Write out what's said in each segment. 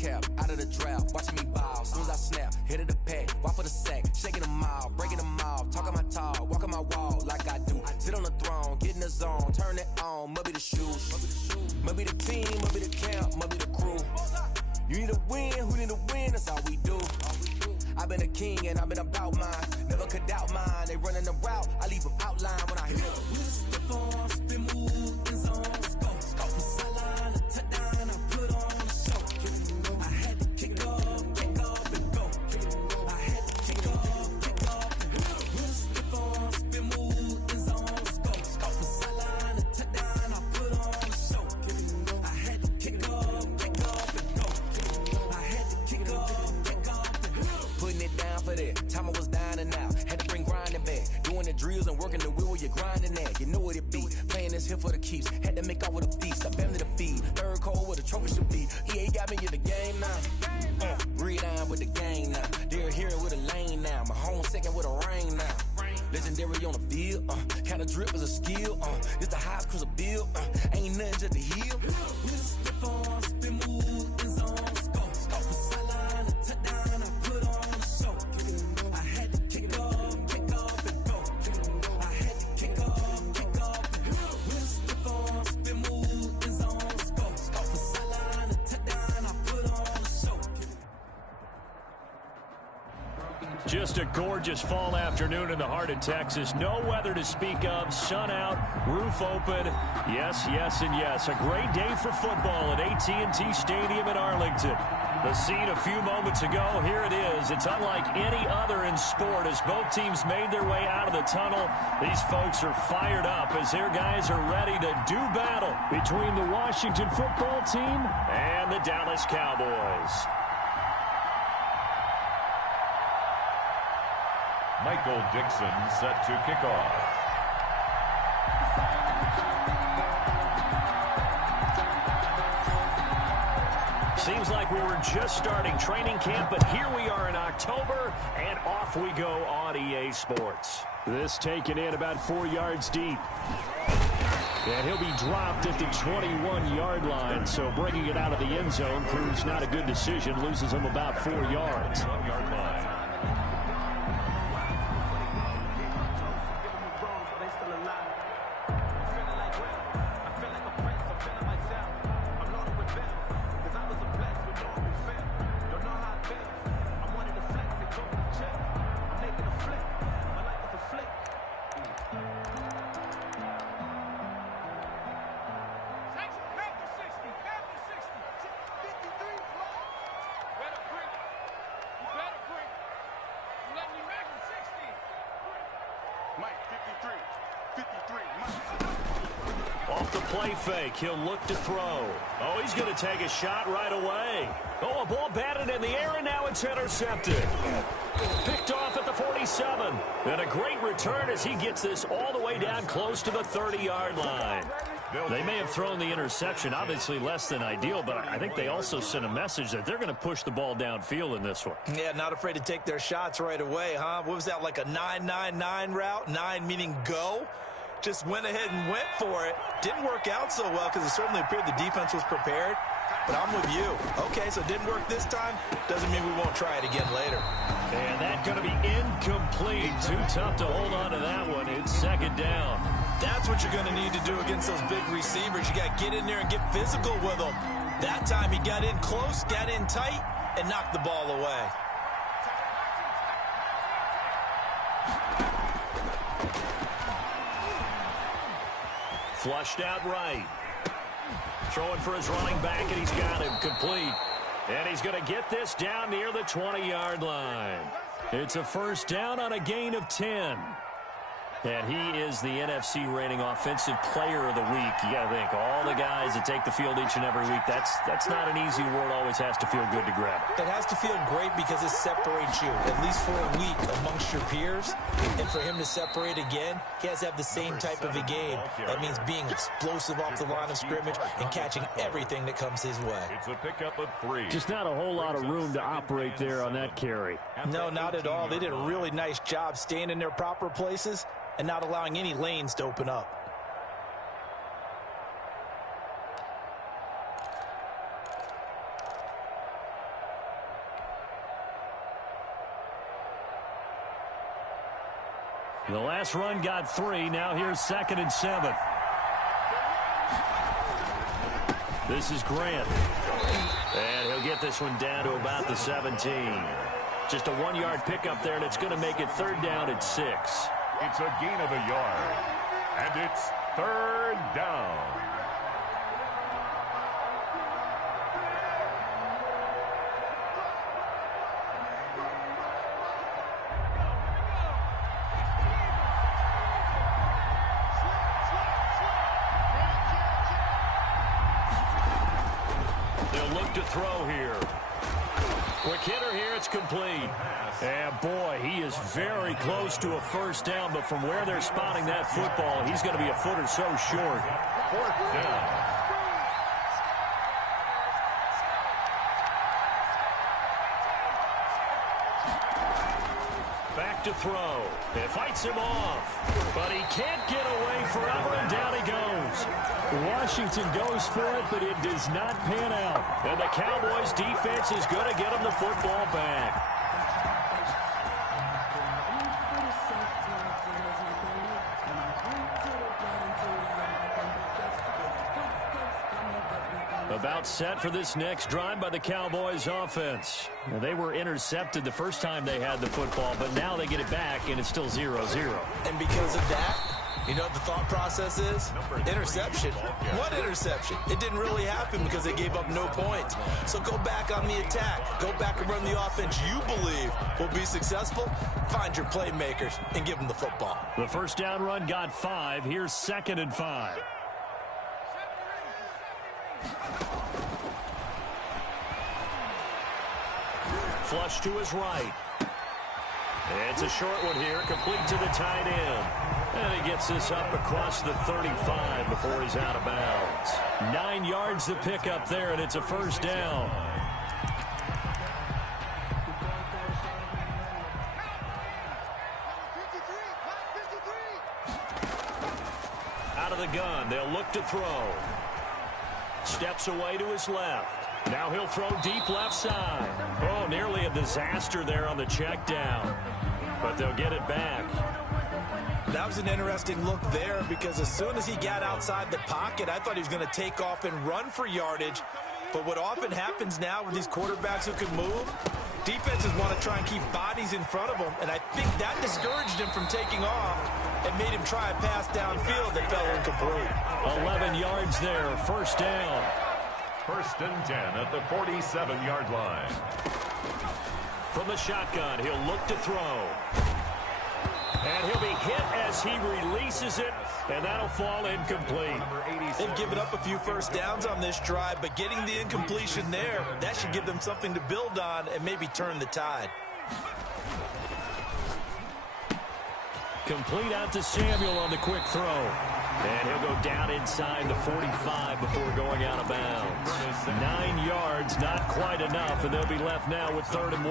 cap, out of the draft, watching me ball. Soon as I snap, hit of the pack, walk for the sack, shaking them all, breaking them all, talking my talk, walking my wall like I do. Sit on the throne, get in the zone, turn it on, must be the shoes, must be the team, must be the camp, must be the crew. You need a win, who need a win, that's all we do. I've been a king and I've been about mine, never could doubt mine. They running the route, I leave them outline when I hit them. We just step on, spin, move, in zone, scope. From sideline to touchdown, I put on a show. I had to kick off and go. I had to kick off and go. We just step on, spin, move, in zone, scope. From sideline to touchdown, I put on a show. I had to kick off and go. I had to kick off and go. Putting it down for that. Time I was down and out. Had to bring grinding back. Doing the drills and working the wheel where you're grinding at. You know what it be. Playing this here for the keeps. Had to make off with a feast. I family to feed. Third cold where the trophy should be. EA got me in the game now. Breathe down with the game now. They're here with a lane now. My home second with a rain now. Legendary on the field. Kind of drip is a skill. It's the highest cruiser bill. Ain't nothing just to heal. We just step on, spin, move, in zone, scope. From sideline to touchdown, I put on a show. I had to kick off and go. I had to kick off and go. We just step on, spin, move, in zone, scope. From sideline to touchdown, I put on a show. Just a gorgeous fall afternoon in the heart of Texas. No weather to speak of. Sun out, roof open. Yes, yes, and yes. A great day for football at AT&T Stadium in Arlington. The scene a few moments ago, here it is. It's unlike any other in sport as both teams made their way out of the tunnel. These folks are fired up as their guys are ready to do battle between the Washington football team and the Dallas Cowboys. Michael Dixon set to kick off. Seems like we were just starting training camp, but here we are in October, and off we go on EA Sports. This taken in about 4 yards deep. And he'll be dropped at the 21-yard line, so bringing it out of the end zone proves not a good decision, loses him about 4 yards. 1 yard line. Off the play fake, he'll look to throw. Oh, he's going to take a shot right away. Oh, a ball batted in the air, and now it's intercepted. Picked off at the 47. And a great return as he gets this all the way down close to the 30-yard line. They may have thrown the interception, obviously less than ideal, but I think they also sent a message that they're going to push the ball downfield in this one. Yeah, not afraid to take their shots right away, huh? What was that, like a 9-9-9 route? 9 meaning go? Just went ahead and went for it. Didn't work out so well because it certainly appeared the defense was prepared. But I'm with you. Okay, so it didn't work this time. Doesn't mean we won't try it again later. And that's going to be incomplete. Too tough to hold on to that one. It's second down. That's what you're going to need to do against those big receivers. You got to get in there and get physical with them. That time he got in close, got in tight, and knocked the ball away. Flushed out right. Throwing for his running back, and he's got him complete. And he's going to get this down near the 20-yard line. It's a first down on a gain of 10. And he is the NFC reigning offensive player of the week. You got to think, all the guys that take the field each and every week, that's not an easy award. Always has to feel good to grab. It has to feel great because it separates you, at least for a week, amongst your peers. And for him to separate again, he has to have the same type of a game. That means being explosive off the line of scrimmage and catching everything that comes his way. It's a pickup of 3. Just not a whole lot of room to operate there on that carry. No, not at all. They did a really nice job staying in their proper places and not allowing any lanes to open up. The last run got 3. Now here's 2nd and 7. This is Grant. And he'll get this one down to about the 17. Just a 1-yard pickup there, and it's going to make it 3rd down at 6. It's a gain of a yard. And it's 3rd down. To throw here. Quick hitter here, it's complete. And boy, he is very close to a 1st down, but from where they're spotting that football, he's going to be a foot or so short. 4th down. Back to throw. It fights him off, but he can't get away forever, and down he goes. Washington goes for it, but it does not pan out. And the Cowboys defense is going to get him the football back. About set for this next drive by the Cowboys offense. Well, they were intercepted the first time they had the football, but now they get it back, and it's still 0-0. And because of that, you know what the thought process is? Interception. What interception? It didn't really happen because they gave up no points. So go back on the attack. Go back and run the offense you believe will be successful. Find your playmakers and give them the football. The 1st down run got 5. Here's 2nd and 5. Flush to his right. It's a short one here, complete to the tight end. And he gets this up across the 35 before he's out of bounds. 9 yards to pick up there, and it's a 1st down. Out of the gun, they'll look to throw. Steps away to his left. Now he'll throw deep left side. Oh, nearly a disaster there on the check down. But they'll get it back. That was an interesting look there because as soon as he got outside the pocket, I thought he was going to take off and run for yardage. But what often happens now with these quarterbacks who can move, defenses want to try and keep bodies in front of them. And I think that discouraged him from taking off and made him try a pass downfield that fell incomplete. 11 yards there, 1st down. 1st and 10 at the 47-yard line. From the shotgun, he'll look to throw. And he'll be hit as he releases it, and that'll fall incomplete. They've given up a few 1st downs on this drive, but getting the incompletion there, that should give them something to build on and maybe turn the tide. Complete out to Samuel on the quick throw. And he'll go down inside the 45 before going out of bounds. 9 yards, not quite enough, and they'll be left now with 3rd and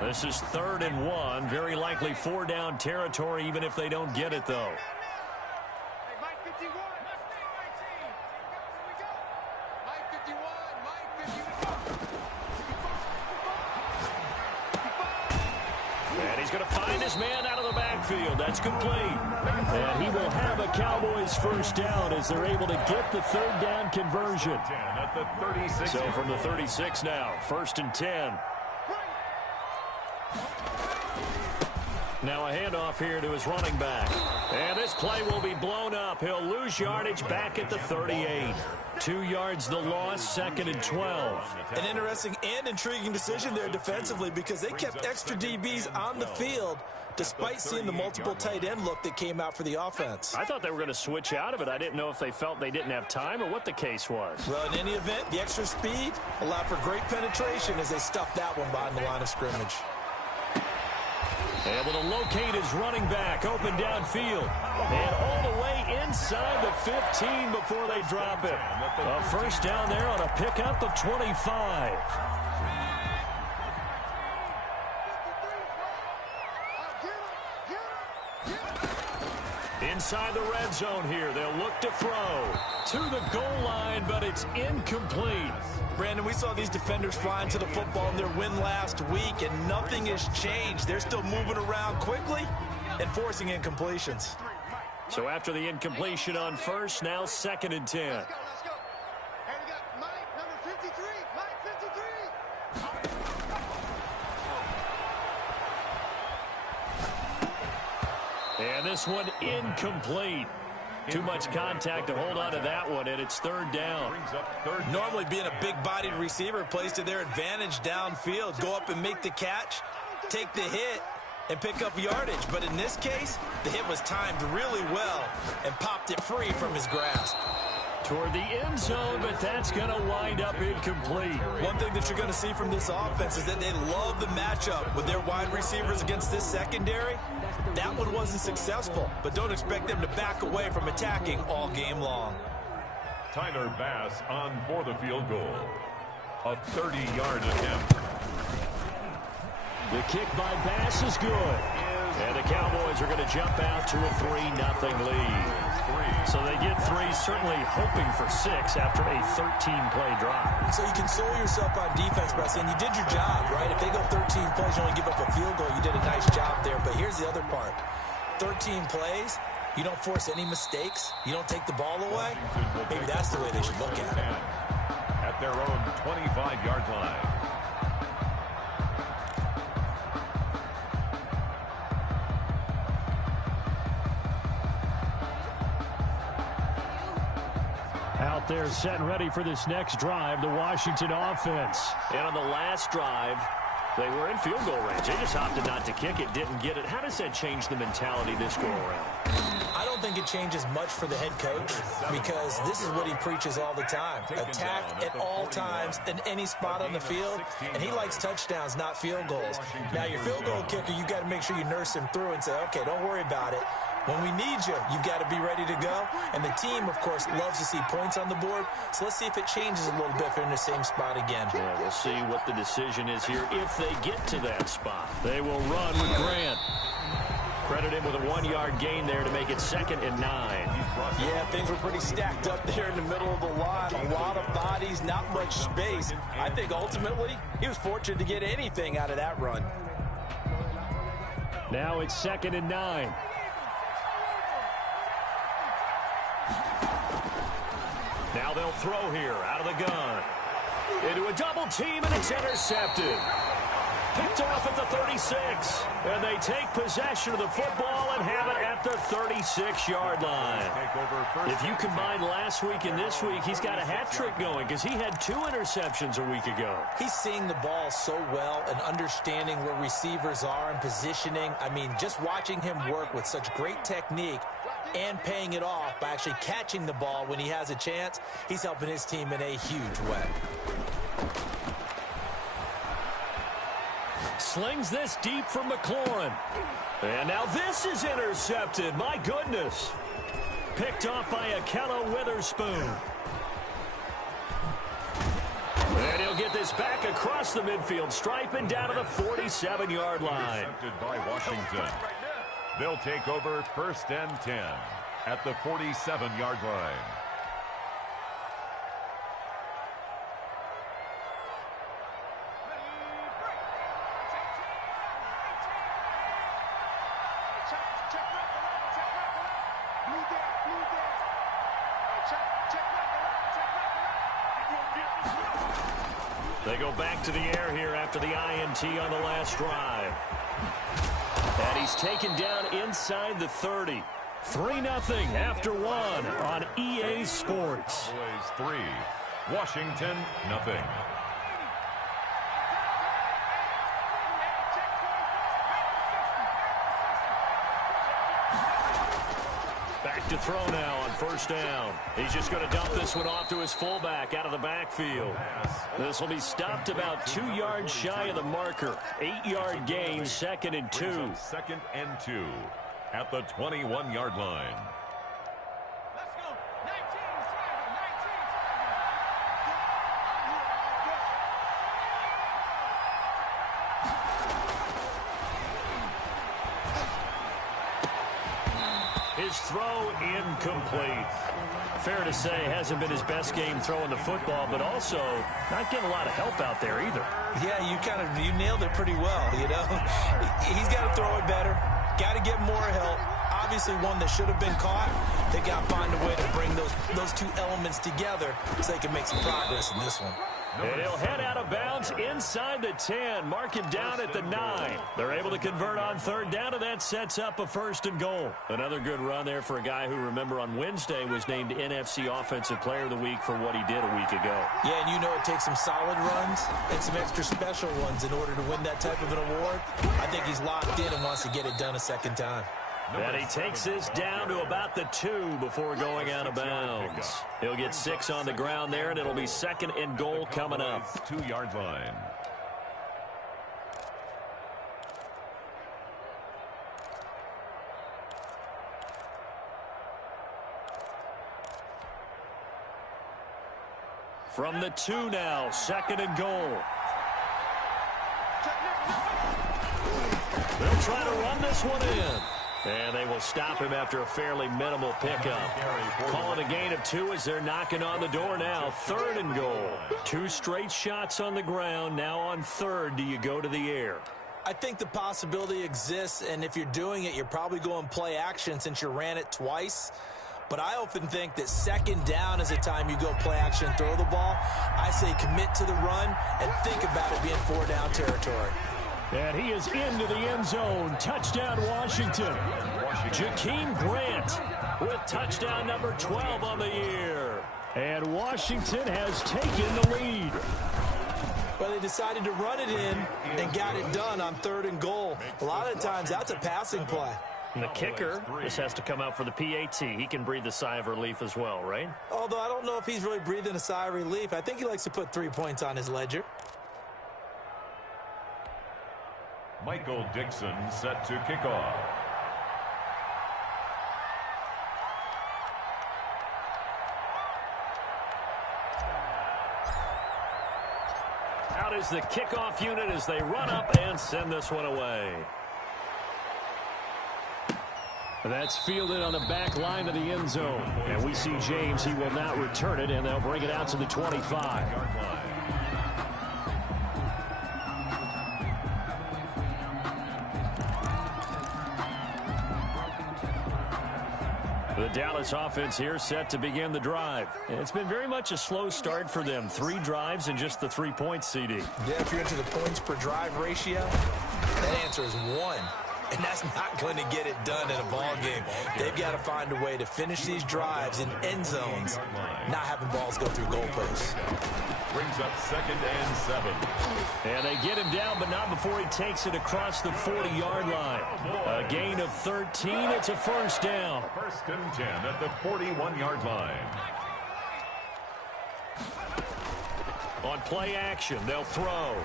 1. This is 3rd and 1. Very likely 4 down territory, even if they don't get it, though. Going to find his man out of the backfield. That's complete. And he will have a Cowboys 1st down as they're able to get the 3rd down conversion. At the 36. So from the 36 now, 1st and 10. Now a handoff here to his running back. And this play will be blown up. He'll lose yardage back at the 38. 2 yards the loss, 2nd and 12. An interesting and intriguing decision there defensively because they kept extra DBs on the field despite seeing the multiple tight end look that came out for the offense. I thought they were going to switch out of it. I didn't know if they felt they didn't have time or what the case was. Well, in any event, the extra speed allowed for great penetration as they stuffed that one behind the line of scrimmage. Able to locate his running back, open downfield, and all the way inside the 15 before they drop it. A 1st down there on a pickup of 25. inside the red zone here. They'll look to throw to the goal line, but it's incomplete. Brandon, we saw these defenders flying to the football in their win last week, and nothing has changed. They're still moving around quickly and forcing incompletions. So after the incompletion on first, now 2nd and 10. Let's go. And we got Mike, number 53. Mike, 53. And this one incomplete. Too much contact to hold on to that one, and it's 3rd down. Normally being a big-bodied receiver plays to their advantage downfield. Go up and make the catch, take the hit, and pick up yardage. But in this case, the hit was timed really well and popped it free from his grasp. Toward the end zone, but that's going to wind up incomplete. One thing that you're going to see from this offense is that they love the matchup with their wide receivers against this secondary. That one wasn't successful, but don't expect them to back away from attacking all game long. Tyler Bass on for the field goal. A 30-yard attempt. The kick by Bass is good. And the Cowboys are going to jump out to a 3-0 lead. So they get 3, certainly hoping for 6 after a 13-play drive. So you console yourself on defense by saying you did your job, right? If they go 13 plays, you only give up a field goal, you did a nice job there. But here's the other part. 13 plays, you don't force any mistakes, you don't take the ball away. Maybe that's the way they should look at it. At their own 25-yard line. Out there set and ready for this next drive, the Washington offense. And on the last drive, they were in field goal range. They just opted not to kick it, didn't get it. How does that change the mentality this go around? I don't think it changes much for the head coach because this is what he preaches all the time. Attack at all times in any spot on the field, and he likes touchdowns, not field goals. Now, your field goal kicker, you got to make sure you nurse him through and say, okay, don't worry about it. When we need you, you've got to be ready to go. And the team, of course, loves to see points on the board. So let's see if it changes a little bit if they're in the same spot again. Yeah, we'll see what the decision is here if they get to that spot. They will run with Grant. Credit him with a 1-yard gain there to make it 2nd and 9. Yeah, things were pretty stacked up there in the middle of the line. A lot of bodies, not much space. I think ultimately he was fortunate to get anything out of that run. Now it's 2nd and 9. Now they'll throw here out of the gun. Into a double team, and it's intercepted. Picked off at the 36. And they take possession of the football and have it at the 36-yard line. If you combine last week and this week, he's got a hat trick going because he had 2 interceptions a week ago. He's seeing the ball so well and understanding where receivers are and positioning. I mean, just watching him work with such great technique and paying it off by actually catching the ball when he has a chance, he's helping his team in a huge way. Slings this deep from McLaurin. And now this is intercepted. My goodness. Picked off by Akello Witherspoon. And he'll get this back across the midfield stripe and down to the 47-yard line. Intercepted by Washington. They'll take over 1st and 10 at the 47-yard line. They go back to the air here after the INT on the last drive. And he's taken down inside the 30. 3-0 after 1 on EA Sports. Boys 3, Washington nothing. Back to throw now on 1st down. He's just going to dump this one off to his fullback out of the backfield. This will be stopped about 2 yards shy of the marker. 8-yard gain, 2nd and 2. 2nd and 2 at the 21-yard line. Let's go. 19, 19. His throw incomplete. Fair to say, hasn't been his best game throwing the football, but also not getting a lot of help out there either. Yeah, you nailed it pretty well, you know. He's got to throw it better. Got to get more help. Obviously one that should have been caught. They got to find a way to bring those two elements together so they can make some progress in this one. And he'll head out of bounds inside the 10, mark it down at the 9. They're able to convert on third down, and that sets up a 1st and goal. Another good run there for a guy who, remember, on Wednesday was named NFC Offensive Player of the Week for what he did a week ago. Yeah, and you know it takes some solid runs and some extra special ones in order to win that type of an award. I think he's locked in and wants to get it done a second time. And he takes this down to about the 2 before going out of bounds. He'll get 6 on the ground there, and it'll be 2nd and goal coming up. 2-yard line. From the 2 now, 2nd and goal. They'll try to run this one in. And they will stop him after a fairly minimal pickup. Calling a gain of 2 as they're knocking on the door now. 3rd and goal. 2 straight shots on the ground. Now on 3rd, do you go to the air? I think the possibility exists, and if you're doing it, you're probably going play action since you ran it twice. But I often think that 2nd down is the time you go play action and throw the ball. I say commit to the run and think about it being 4-down territory. And he is into the end zone. Touchdown, Washington. Jakeem Grant with touchdown number 12 on the year. And Washington has taken the lead. Well, they decided to run it in and got it done on 3rd and goal. A lot of times, that's a passing play. And the kicker, this has to come out for the PAT. He can breathe a sigh of relief as well, right? Although I don't know if he's really breathing a sigh of relief. I think he likes to put 3 points on his ledger. Michael Dixon set to kick off. Out is the kickoff unit as they run up and send this one away. That's fielded on the back line of the end zone. And we see James. He will not return it, and they'll bring it out to the 25. The Dallas offense here set to begin the drive. It's been very much a slow start for them. 3 drives and just the 3 points, CD. Yeah, if you're into the points per drive ratio, that answer is 1. And that's not going to get it done in a ball game. They've got to find a way to finish these drives in end zones, not having balls go through goalposts. Brings up 2nd and 7. And they get him down, but not before he takes it across the 40-yard line. A gain of 13. It's a 1st down. 1st and 10 at the 41-yard line. On play action, they'll throw.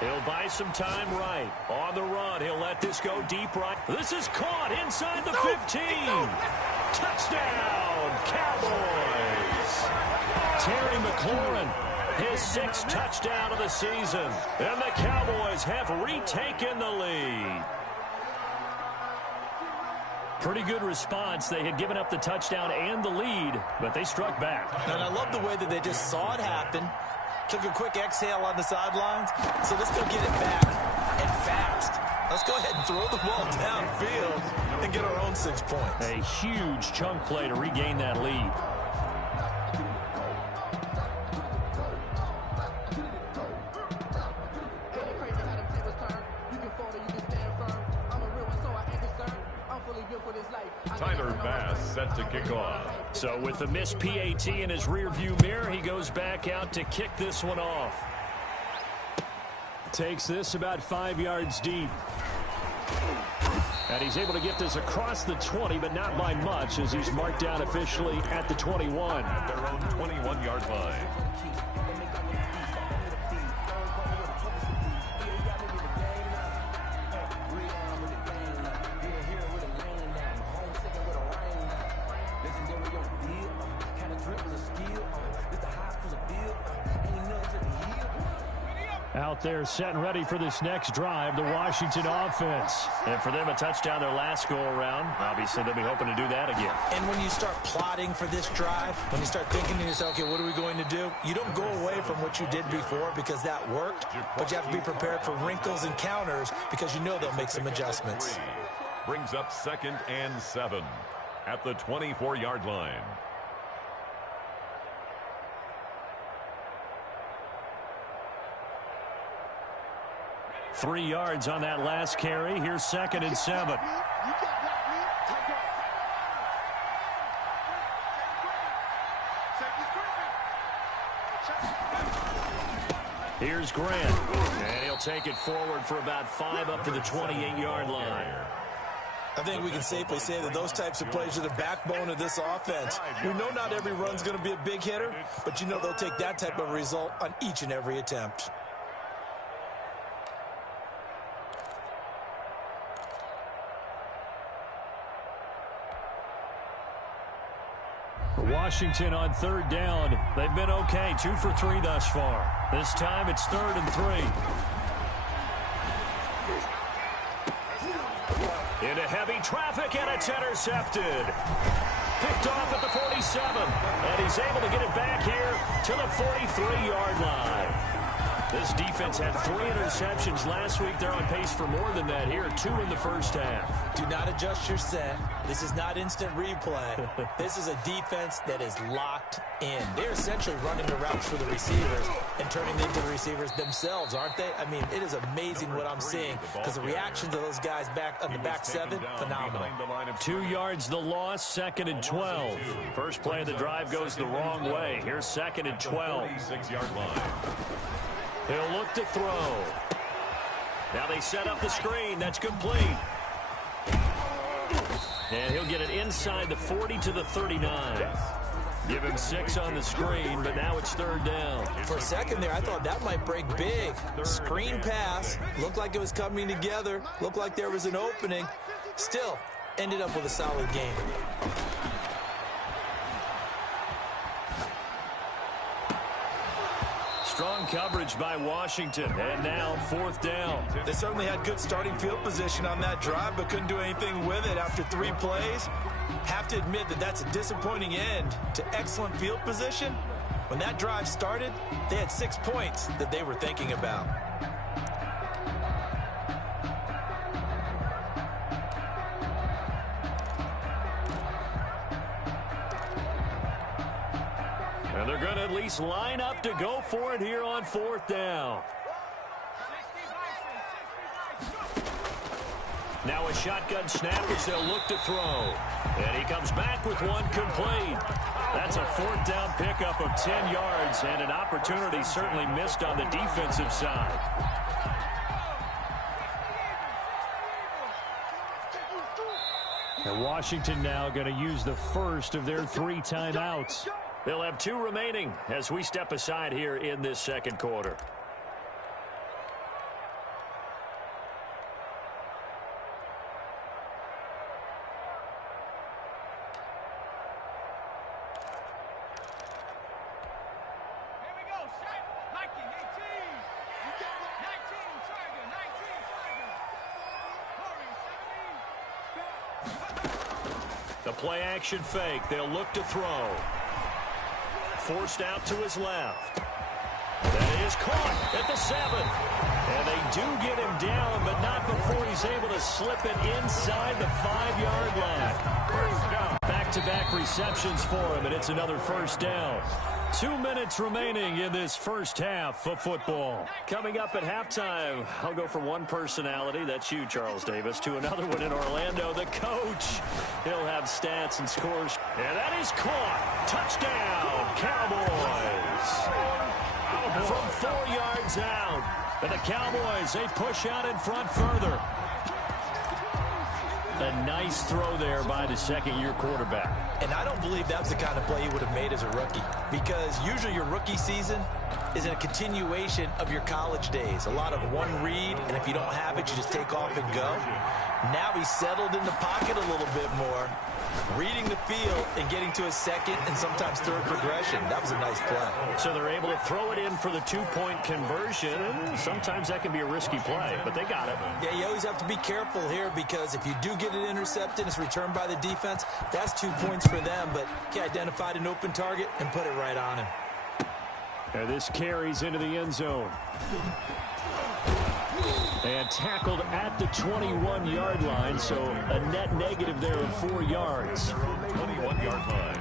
He'll buy some time right. On the run, he'll let this go deep right. This is caught inside the 15. Touchdown, Cowboys. Terry McLaurin, his 6th touchdown of the season. And the Cowboys have retaken the lead. Pretty good response. They had given up the touchdown and the lead, but they struck back. And I love the way that they just saw it happen. Took a quick exhale on the sidelines. So let's go get it back and fast. Let's go ahead and throw the ball downfield and get our own 6 points. A huge chunk play to regain that lead. Tyler Bass set to kick off. So with the missed PAT in his rearview mirror, he goes back out to kick this one off. Takes this about 5 yards deep. And he's able to get this across the 20, but not by much, as he's marked down officially at the 21. At their own 21-yard line. Out there set and ready for this next drive, the Washington offense. And for them, a touchdown their last go-around. Obviously, they'll be hoping to do that again. And when you start plotting for this drive, when you start thinking to yourself, okay, what are we going to do? You don't go away from what you did before because that worked, but you have to be prepared for wrinkles and counters because you know they'll make some adjustments. Brings up 2nd and 7 at the 24-yard line. Three yards on that last carry. Here's 2nd and 7. Here's Grant. And he'll take it forward for about 5 up to the 28-yard line. I think we can safely say that those types of plays are the backbone of this offense. We know not every run's going to be a big hitter, but you know they'll take that type of result on each and every attempt. Washington on 3rd down. They've been okay, 2 for 3 thus far. This time it's 3rd and 3. Into heavy traffic, and it's intercepted. Picked off at the 47, and he's able to get it back here to the 43-yard line. This defense had 3 interceptions last week. They're on pace for more than that here, 2 in the first half. Do not adjust your set. This is not instant replay. This is a defense that is locked in. They're essentially running the routes for the receivers and turning into the receivers themselves, aren't they? I mean, it is amazing what I'm seeing because the reactions of those guys back on the back 7, phenomenal. 2 yards the loss, 2nd and 12. First play of the drive goes the wrong way. Here's 2nd and 12. 46-yard line. He'll look to throw. Now they set up the screen. That's complete. And he'll get it inside the 40 to the 39. Give him 6 on the screen, but now it's 3rd down. For a second there, I thought that might break big. Screen pass. Looked like it was coming together. Looked like there was an opening. Still, ended up with a solid game. Strong coverage by Washington, and now 4th down. They certainly had good starting field position on that drive, but couldn't do anything with it after 3 plays. Have to admit that that's a disappointing end to excellent field position. When that drive started, they had 6 points that they were thinking about. And they're going to at least line up to go for it here on 4th down. Now a shotgun snap as they'll look to throw. And he comes back with one complete. That's a 4th down pickup of 10 yards and an opportunity certainly missed on the defensive side. And Washington now going to use the first of their 3 timeouts. They'll have 2 remaining as we step aside here in this 2nd quarter. The play action fake. They'll look to throw. Forced out to his left. That is caught at the 7. And they do get him down, but not before he's able to slip it inside the 5-yard line. Back-to-back receptions for him, and it's another 1st down. 2 minutes remaining in this first half of football. Coming up at halftime, I'll go from one personality, that's you, Charles Davis, to another one in Orlando, the coach. He'll have stats and scores. And that is caught. Touchdown, Cowboys. From 4 yards out. And the Cowboys, they push out in front further. A nice throw there by the 2nd-year quarterback. And I don't believe that was the kind of play he would have made as a rookie, because usually your rookie season is a continuation of your college days. A lot of one read, and if you don't have it, you just take off and go. Now he's settled in the pocket a little bit more. reading the field and getting to a second and sometimes third progression. That was a nice play. So they're able to throw it in for the two-point conversion. Sometimes that can be a risky play, but they got it. Yeah, you always have to be careful here because if you do get it intercepted, it's returned by the defense, that's 2 points for them, but he identified an open target and put it right on him. And this carries into the end zone. And tackled at the 21-yard line, so a net negative there of 4 yards. 21-yard line.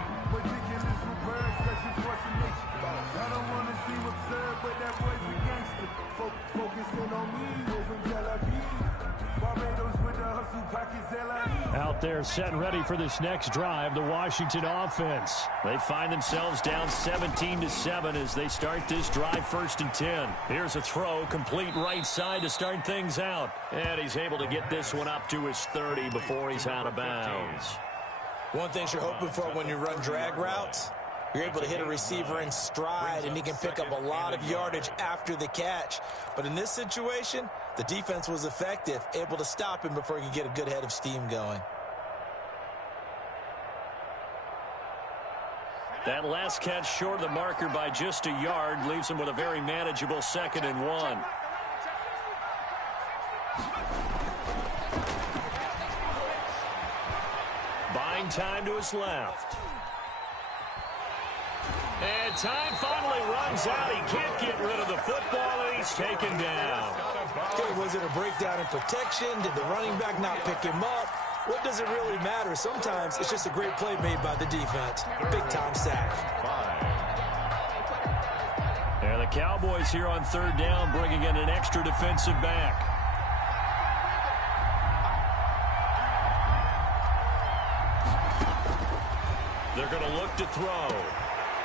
Out there set and ready for this next drive, the Washington offense. They find themselves down 17-7 as they start this drive 1st and 10. Here's a throw, complete right side to start things out. And he's able to get this one up to his 30 before he's out of bounds. One thing you're hoping for when you run drag routes, you're able to hit a receiver in stride, and he can pick up a lot of yardage after the catch. But in this situation, the defense was effective, able to stop him before he could get a good head of steam going. That last catch short of the marker by just a yard leaves him with a very manageable 2nd and 1. Buying time to his left. And time finally runs out. He can't get rid of the football, and he's taken down. Okay, was it a breakdown in protection? Did the running back not pick him up? What does it really matter? Sometimes it's just a great play made by the defense. Big-time sack. And the Cowboys here on 3rd down, bringing in an extra defensive back. They're going to look to throw.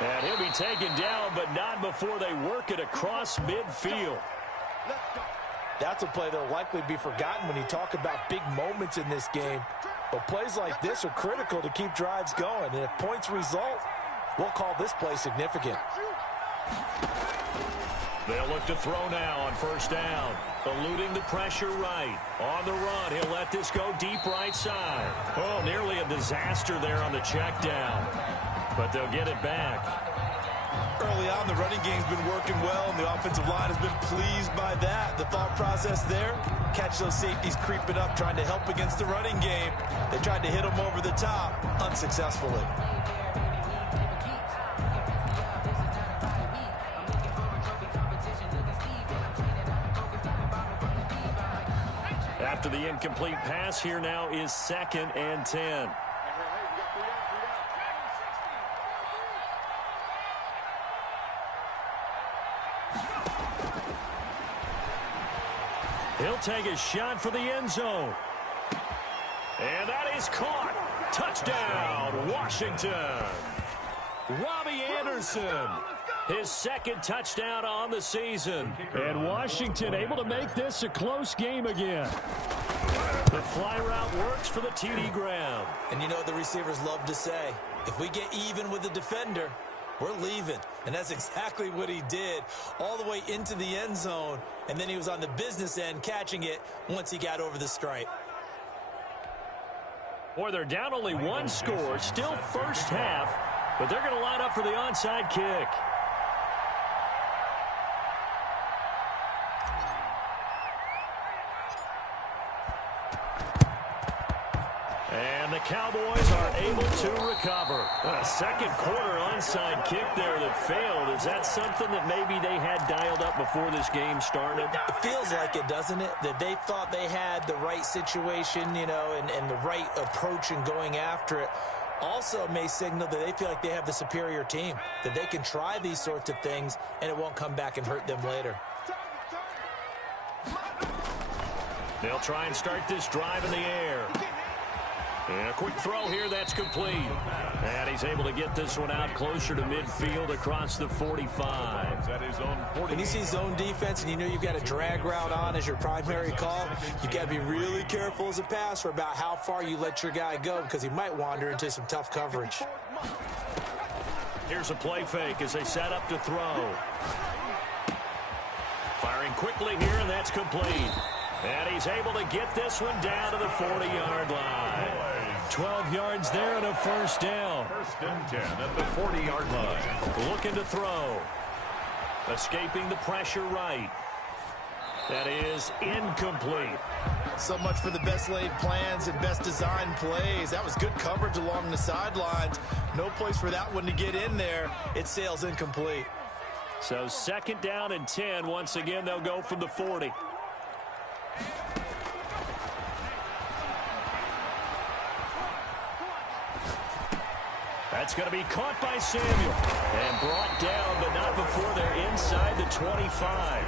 And he'll be taken down, but not before they work it across midfield. That's a play that will likely be forgotten when you talk about big moments in this game. But plays like this are critical to keep drives going. And if points result, we'll call this play significant. They'll look to throw now on 1st down. Eluding the pressure right. On the run, he'll let this go deep right side. Oh, nearly a disaster there on the check down. But they'll get it back. Early on, the running game's been working well, and the offensive line has been pleased by that. The thought process there, catch those safeties creeping up, trying to help against the running game. They tried to hit them over the top, unsuccessfully. After the incomplete pass, here now is 2nd and 10. He'll take a shot for the end zone. And that is caught. Touchdown, Washington. Robbie Anderson, his 2nd touchdown on the season. And Washington able to make this a close game again. The fly route works for the TD Graham. And you know what the receivers love to say? If we get even with the defender, we're leaving. And that's exactly what he did, all the way into the end zone. And then he was on the business end catching it once he got over the stripe. Boy, they're down only 1 score, still 1st half, but they're going to line up for the onside kick. And the Cowboys are able to recover. A 2nd quarter onside kick there that failed. Is that something that maybe they had dialed up before this game started? It feels like it, doesn't it? That they thought they had the right situation, you know, and the right approach in going after it. Also may signal that they feel like they have the superior team, that they can try these sorts of things and it won't come back and hurt them later. They'll try and start this drive in the air. And a quick throw here, that's complete. And he's able to get this one out closer to midfield across the 45. When you see zone defense and you know you've got a drag route on as your primary call, you've got to be really careful as a passer about how far you let your guy go because he might wander into some tough coverage. Here's a play fake as they set up to throw. Firing quickly here, and that's complete. And he's able to get this one down to the 40-yard line. 12 yards there and a first down. First and 10 at the 40-yard line. Looking to throw. Escaping the pressure right. That is incomplete. So much for the best laid plans and best designed plays. That was good coverage along the sidelines. No place for that one to get in there. It sails incomplete. So second down and 10. Once again, they'll go from the 40. That's going to be caught by Samuel and brought down, but not before they're inside the 25.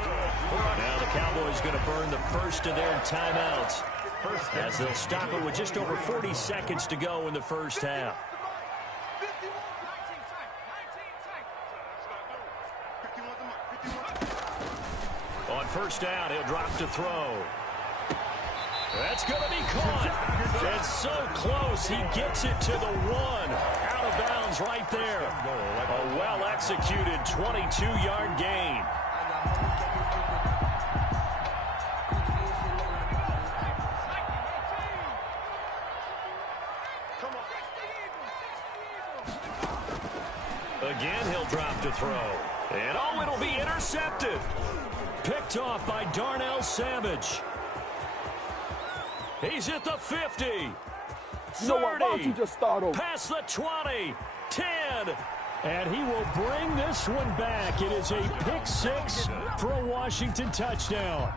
Now the Cowboys going to burn the first of their timeouts as they'll stop it with just over 40 seconds to go in the first half. On first down, he'll drop to throw. That's going to be caught. It's so close. He gets it to the 1. Out of bounds right there. A well-executed 22-yard gain. Again, he'll drop to throw. And oh, it'll be intercepted. Picked off by Darnell Savage. He's at the 50, 30, past the 20, 10, and he will bring this one back. It is a pick 6 for a Washington touchdown.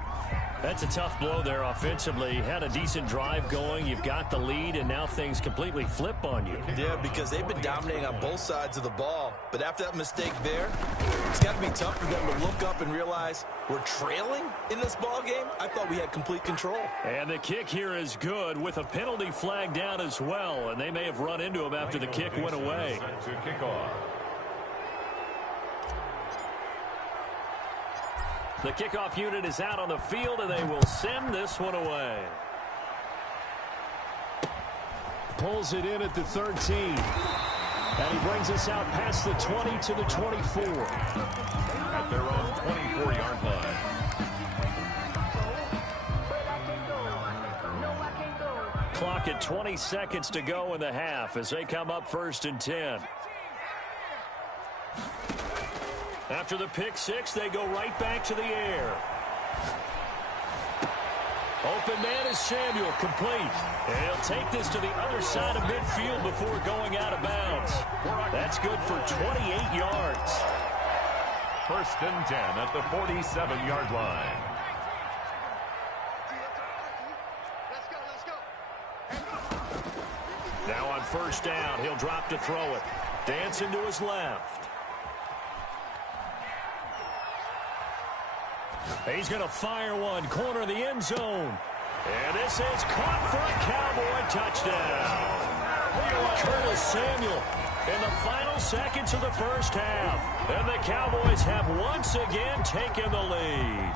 That's a tough blow there offensively. Had a decent drive going. You've got the lead, and now things completely flip on you. Yeah, because they've been dominating on both sides of the ball. But after that mistake there, it's got to be tough for them to look up and realize we're trailing in this ball game. I thought we had complete control. And the kick here is good with a penalty flag down as well. And they may have run into him after the kick went away. To kick off. The kickoff unit is out on the field, and they will send this one away. Pulls it in at the 13. And he brings us out past the 20 to the 24. At their own 24-yard line. Clock at 20 seconds to go in the half as they come up first and 10. After the pick 6, they go right back to the air. Open man is Samuel, complete. And he'll take this to the other side of midfield before going out of bounds. That's good for 28 yards. First and 10 at the 47-yard line. Now on first down, he'll drop to throw it. Dancing to his left. He's going to fire one, corner of the end zone. And this is caught for a Cowboy touchdown. Curtis Samuel in the final seconds of the first half. And the Cowboys have once again taken the lead.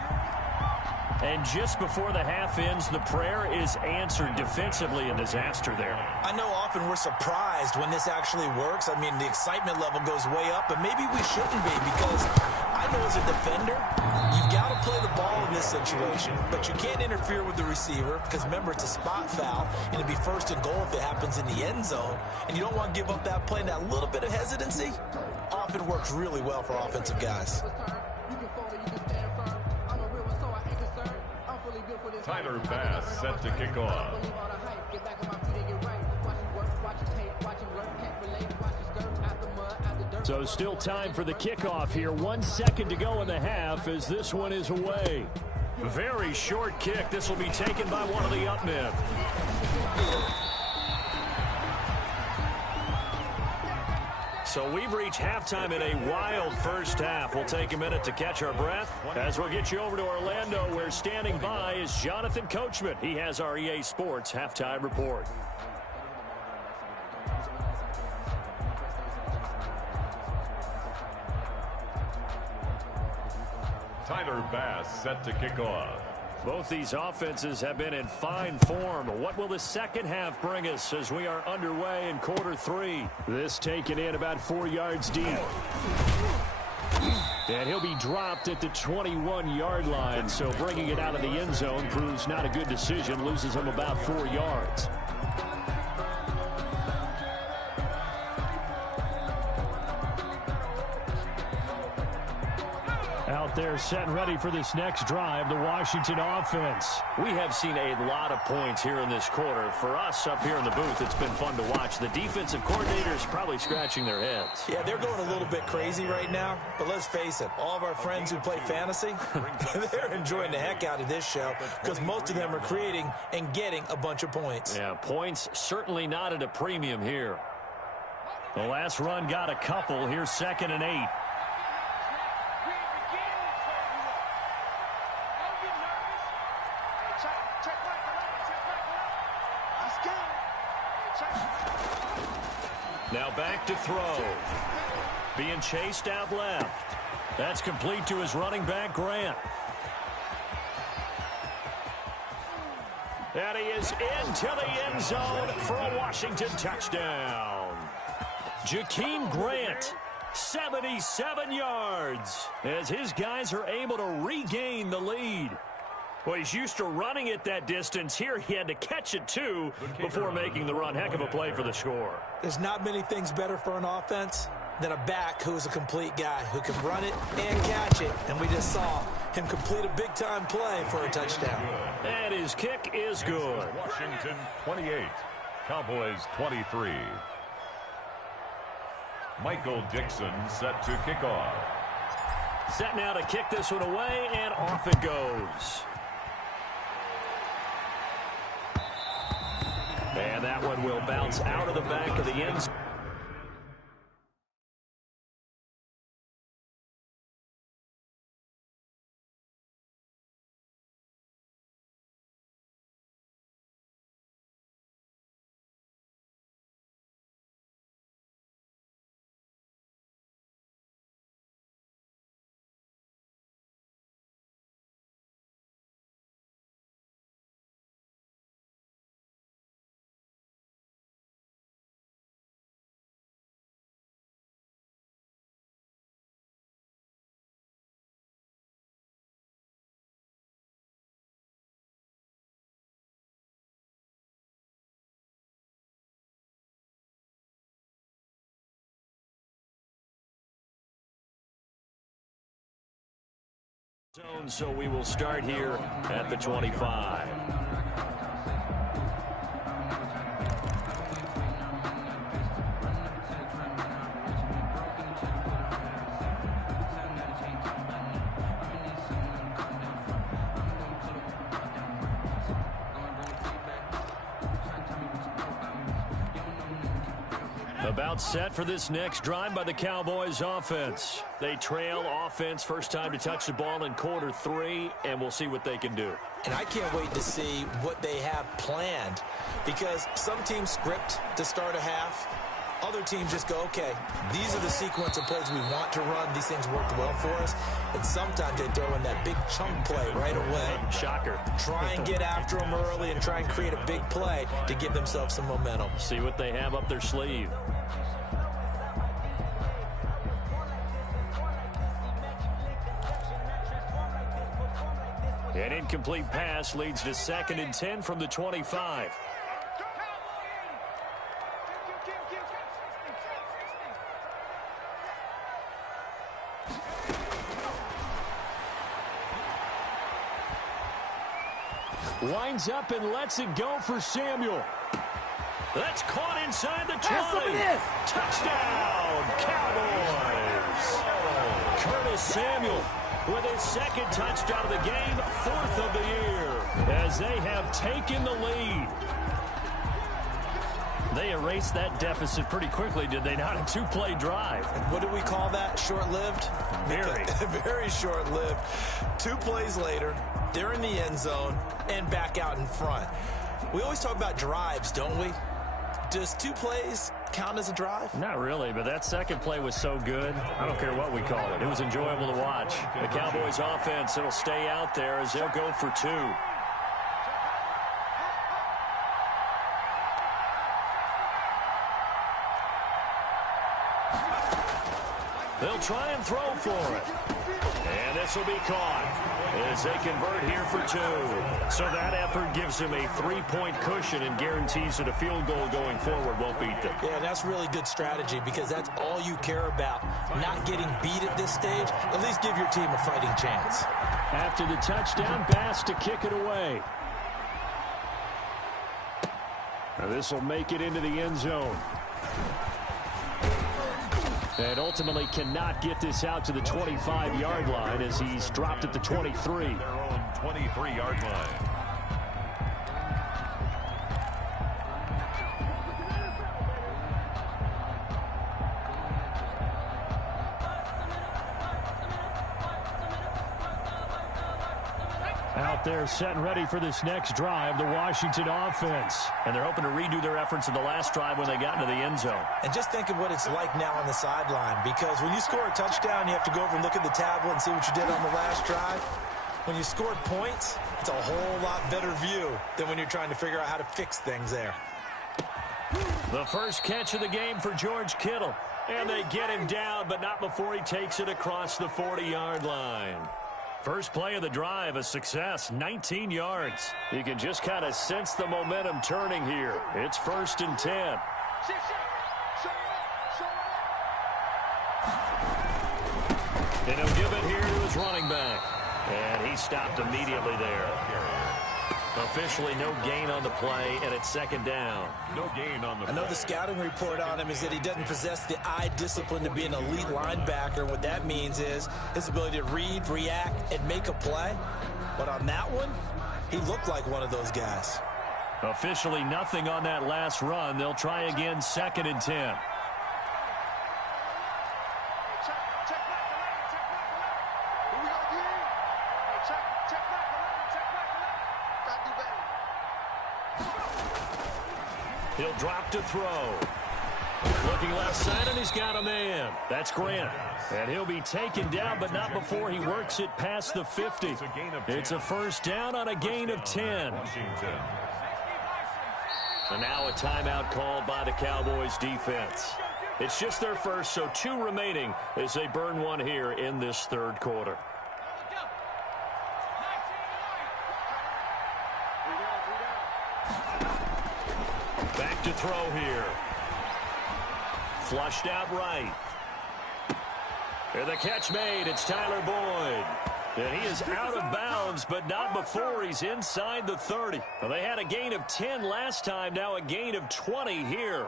And just before the half ends, the prayer is answered defensively. A disaster there. I know often we're surprised when this actually works. I mean, the excitement level goes way up, but maybe we shouldn't be, because I know as a defender, you've got to play the ball in this situation, but you can't interfere with the receiver because, remember, it's a spot foul, and it'd be first and goal if it happens in the end zone, and you don't want to give up that play. And that little bit of hesitancy often works really well for offensive guys. Tyler Bass set to kick off. So still time for the kickoff here. 1 second to go in the half as this one is away. Very short kick. This will be taken by one of the up men. So we've reached halftime in a wild first half. We'll take a minute to catch our breath as we'll get you over to Orlando, where standing by is Jonathan Coachman. He has our EA Sports halftime report. Tyler Bass set to kick off. Both these offenses have been in fine form. What will the second half bring us as we are underway in quarter 3? This taken in about 4 yards deep. And he'll be dropped at the 21-yard line, so bringing it out of the end zone proves not a good decision. Loses him about 4 yards. Out there set and ready for this next drive, the Washington offense. We have seen a lot of points here in this quarter. For us up here in the booth, it's been fun to watch. The defensive coordinators probably scratching their heads. Yeah, they're going a little bit crazy right now, but let's face it, all of our friends who play fantasy, they're enjoying the heck out of this show because most of them are creating and getting a bunch of points. Yeah, points certainly not at a premium here. The last run got a couple. Here's 2nd and 8. Now back to throw. Being chased out left. That's complete to his running back, Grant. And he is into the end zone for a Washington touchdown. Jakeem Grant, 77 yards, as his guys are able to regain the lead. Well, he's used to running it that distance. Here he had to catch it, too, before making the run. Heck of a play for the score. There's not many things better for an offense than a back who is a complete guy who can run it and catch it. And we just saw him complete a big-time play for a touchdown. And his kick is good. Washington 28, Cowboys 23. Michael Dixon set to kick off. Set now to kick this one away, and off it goes. And that one will bounce out of the back of the end zone. So we will start here at the 25. About set for this next drive by the Cowboys offense. They trail offense, first time to touch the ball in quarter 3, and we'll see what they can do. And I can't wait to see what they have planned, because some teams script to start a half. Other teams just go, okay, these are the sequence of plays we want to run. These things worked well for us. And sometimes they throw in that big chunk play right away. Shocker. Try and get after them early and try and create a big play to give themselves some momentum. See what they have up their sleeve. An incomplete pass leads to 2nd and 10 from the 25. Winds up and lets it go for Samuel. That's caught inside the 20. Touchdown, Cowboys. Curtis Samuel with his 2nd touchdown of the game, 4th of the year, as they have taken the lead. They erased that deficit pretty quickly, did they not? A 2-play drive. What do we call that? Short-lived? Very. Very short-lived. 2 plays later, they're in the end zone and back out in front. We always talk about drives, don't we? Does 2 plays count as a drive? Not really, but that 2nd play was so good. I don't care what we call it. It was enjoyable to watch. The Cowboys offense, it'll stay out there as they'll go for 2. They'll try and throw for it. And this will be caught as they convert here for 2. So that effort gives him a 3-point cushion and guarantees that a field goal going forward won't beat them. Yeah, that's really good strategy because that's all you care about. Not getting beat at this stage. At least give your team a fighting chance. After the touchdown, Bass to kick it away. Now this will make it into the end zone. And ultimately cannot get this out to the 25-yard line as he's dropped at the 23. Their own 23-yard line. Out there set and ready for this next drive, the Washington offense. And they're hoping to redo their efforts in the last drive when they got into the end zone. And just think of what it's like now on the sideline, because when you score a touchdown, you have to go over and look at the tablet and see what you did on the last drive. When you scored points, it's a whole lot better view than when you're trying to figure out how to fix things there. The first catch of the game for George Kittle. And they get him down, but not before he takes it across the 40-yard line. First play of the drive, a success, 19 yards. You can just kind of sense the momentum turning here. It's 1st and 10. And he'll give it here to his running back. And he stopped immediately there. Officially no gain on the play, and it's 2nd down. No gain on the play. I know the scouting report on him is that he doesn't possess the eye discipline to be an elite linebacker. What that means is his ability to read, react, and make a play. But on that one, he looked like one of those guys. Officially nothing on that last run. They'll try again, 2nd and 10. He'll drop to throw. Looking left side, and he's got a man. That's Grant. And he'll be taken down, but not before he works it past the 50. It's a 1st down on a gain of 10. Washington. And now a timeout called by the Cowboys defense. It's just their first, so 2 remaining as they burn one here in this 3rd quarter. Back to throw here. Flushed out right. And the catch made. It's Tyler Boyd. And he is out of bounds, but not before he's inside the 30. Well, they had a gain of 10 last time, now a gain of 20 here.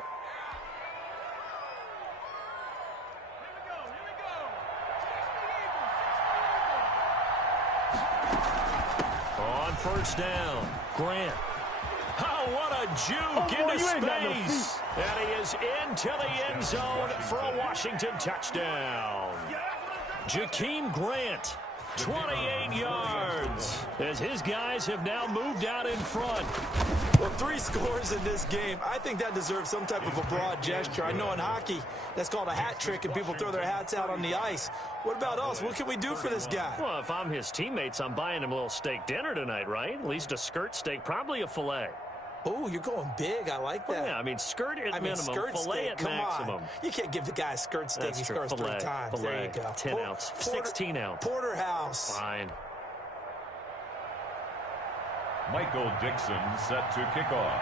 On 1st down, Grant. Oh, what a juke into space. And he is into the end zone for a Washington touchdown. Jakeem Grant, 28 yards, as his guys have now moved out in front. Well, 3 scores in this game. I think that deserves some type of a broad gesture. I know in hockey, that's called a hat trick, and people throw their hats out on the ice. What about us? What can we do for this guy? Well, if I'm his teammates, I'm buying him a little steak dinner tonight, right? At least a skirt steak, probably a filet. Oh, you're going big. I like that. Well, yeah, I mean, skirt at minimum, skirt filet steak, at come maximum. On. You can't give the guy a skirt steak. That's He true. scores Filet, 3 times. filet, There you go. 10 ounce, 16 ounce. Porterhouse. Fine. Michael Dixon set to kick off.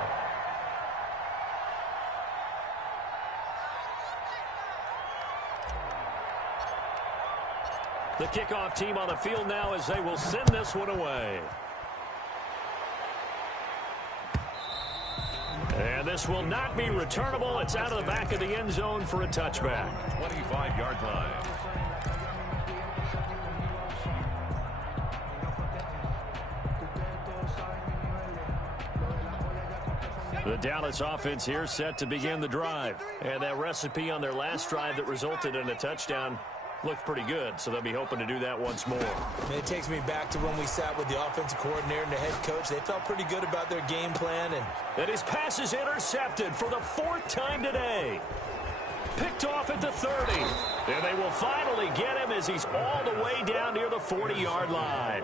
The kickoff team on the field now as they will send this one away. And this will not be returnable. It's out of the back of the end zone for a touchback. 25-yard line. The Dallas offense here set to begin the drive. And that recipe on their last drive that resulted in a touchdown looked pretty good, so they'll be hoping to do that once more. It takes me back to when we sat with the offensive coordinator and the head coach. They felt pretty good about their game plan. And his pass is intercepted for the 4th time today. Picked off at the 30. And they will finally get him as he's all the way down near the 40-yard line.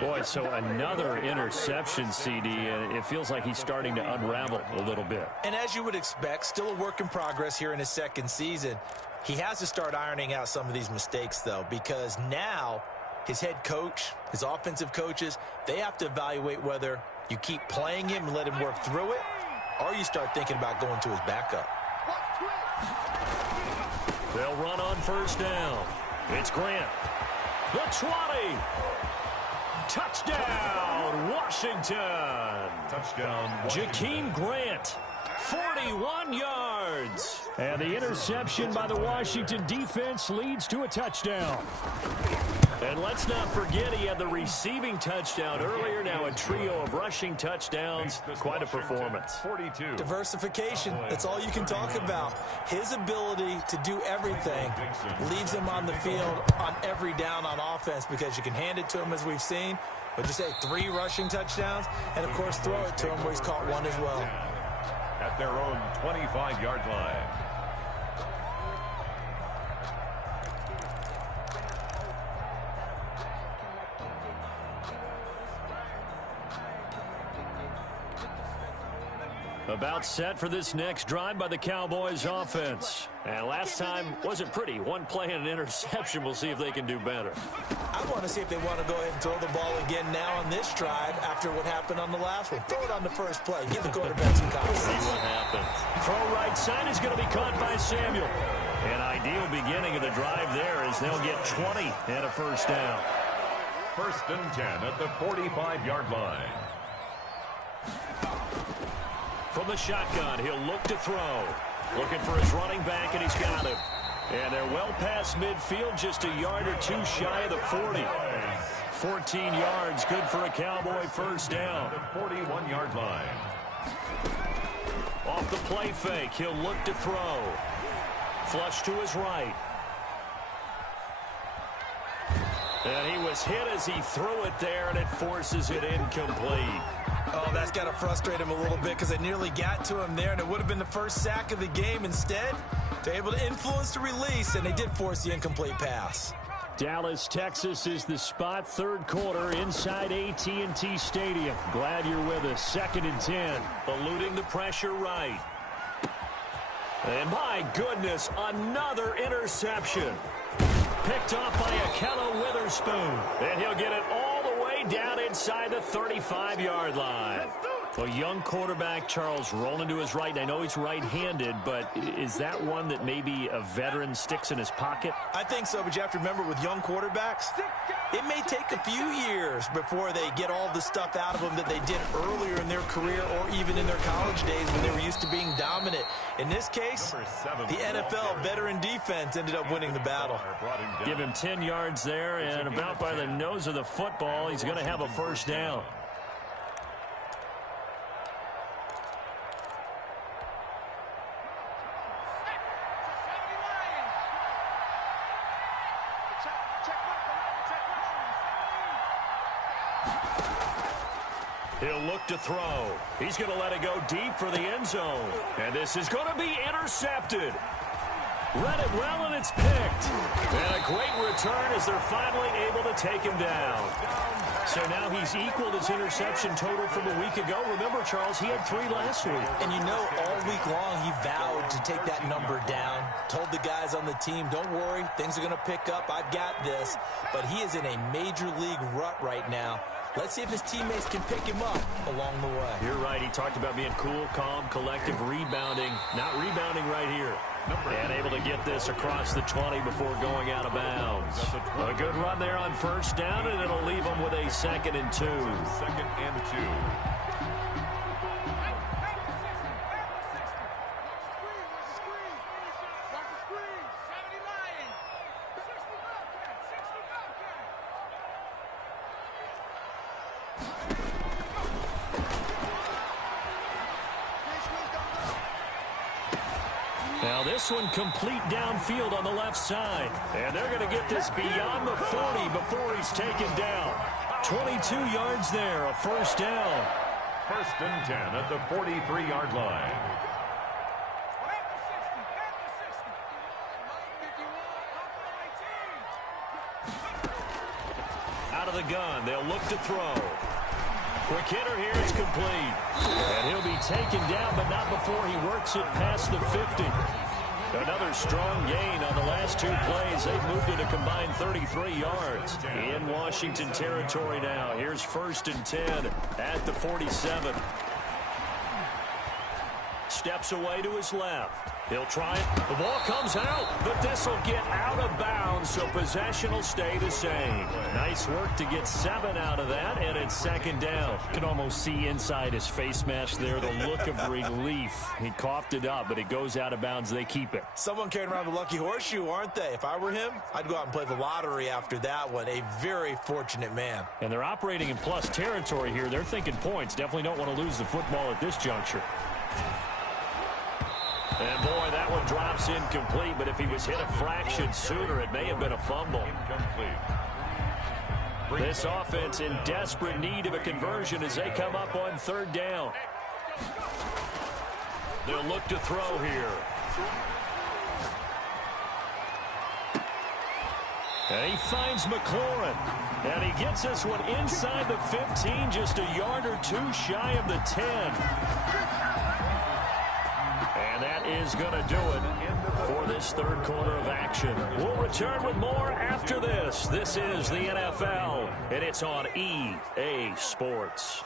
Boy, so another interception, CD, and it feels like he's starting to unravel a little bit. And as you would expect, still a work in progress here in his second season. He has to start ironing out some of these mistakes, though, because now his head coach, his offensive coaches, they have to evaluate whether you keep playing him and let him work through it, or you start thinking about going to his backup. They'll run on first down. It's Grant. The 20. Touchdown, Washington. Touchdown, Jakeem Grant, 41 yards. And the interception by the Washington defense leads to a touchdown. And let's not forget he had the receiving touchdown earlier. Now a trio of rushing touchdowns. Quite a performance. 42. Diversification, that's all you can talk about. His ability to do everything leaves him on the field on every down on offense because you can hand it to him as we've seen. But you say 3 rushing touchdowns and, of course, throw it to him where he's caught one as well. At their own 25-yard line. About set for this next drive by the Cowboys offense. And last time wasn't pretty. One play and an interception. We'll see if they can do better. I want to see if they want to go ahead and throw the ball again now on this drive after what happened on the last one. Throw it on the first play. Give the quarterback some confidence. See what happens. Throw right side is going to be caught by Samuel. An ideal beginning of the drive there as they'll get 20 and a first down. First and 10 at the 45-yard line. From the shotgun, he'll look to throw. Looking for his running back, and he's got him. And they're well past midfield, just a yard or two shy of the 40. 14 yards, good for a Cowboy first down. The 41-yard line. Off the play fake, he'll look to throw. Flush to his right. And he was hit as he threw it there, and it forces it incomplete. Oh, that's got to frustrate him a little bit because they nearly got to him there, and it would have been the first sack of the game. Instead, they're able to influence the release, and they did force the incomplete pass. Dallas, Texas is the spot. Third quarter inside AT&T Stadium. Glad you're with us. 2nd and 10. Eluding the pressure right. And my goodness, another interception. Picked off by Akello Witherspoon. And he'll get it all the way down inside the 35-yard line. A young quarterback, Charles, rolling to his right. I know he's right-handed, but is that one that maybe a veteran sticks in his pocket? I think so, but you have to remember with young quarterbacks, it may take a few years before they get all the stuff out of them that they did earlier in their career or even in their college days when they were used to being dominant. In this case, the NFL veteran defense ended up winning the battle. Give him 10 yards there, and about by the nose of the football, he's going to have a first down. He'll look to throw. He's going to let it go deep for the end zone. And this is going to be intercepted. Read it well, and it's picked. And a great return as they're finally able to take him down. So now he's equaled his interception total from a week ago. Remember, Charles, he had 3 last week. And you know, all week long he vowed to take that number down. Told the guys on the team, don't worry, things are going to pick up. I've got this. But he is in a major league rut right now. Let's see if his teammates can pick him up along the way. You're right. He talked about being cool, calm, collective, rebounding. Not rebounding right here. And able to get this across the 20 before going out of bounds. A good run there on first down, and it'll leave him with a 2nd and 2. 2nd and 2. Now this one complete downfield on the left side. And they're going to get this beyond the 40 before he's taken down. 22 yards there, a first down. First and 10 at the 43-yard line. Out of the gun. They'll look to throw. Quick hitter here. It's complete. And he'll be taken down, but not before he works it past the 50. Another strong gain on the last two plays. They've moved it a combined 33 yards. In Washington territory now. Here's 1st and 10 at the 47. Steps away to his left. He'll try it. The ball comes out, but this will get out of bounds, so possession will stay the same. Nice work to get 7 out of that, and it's 2nd down. You can almost see inside his face mask there the look of relief. He coughed it up, but it goes out of bounds. They keep it. Someone carrying around the lucky horseshoe, aren't they? If I were him, I'd go out and play the lottery after that one. A very fortunate man. And they're operating in plus territory here. They're thinking points. Definitely don't want to lose the football at this juncture. And, boy, that one drops incomplete, but if he was hit a fraction sooner, it may have been a fumble. This offense in desperate need of a conversion as they come up on 3rd down. They'll look to throw here. And he finds McLaurin. And he gets this one inside the 15, just a yard or two shy of the 10. And that is going to do it for this 3rd quarter of action. We'll return with more after this. This is the NFL, and it's on EA Sports.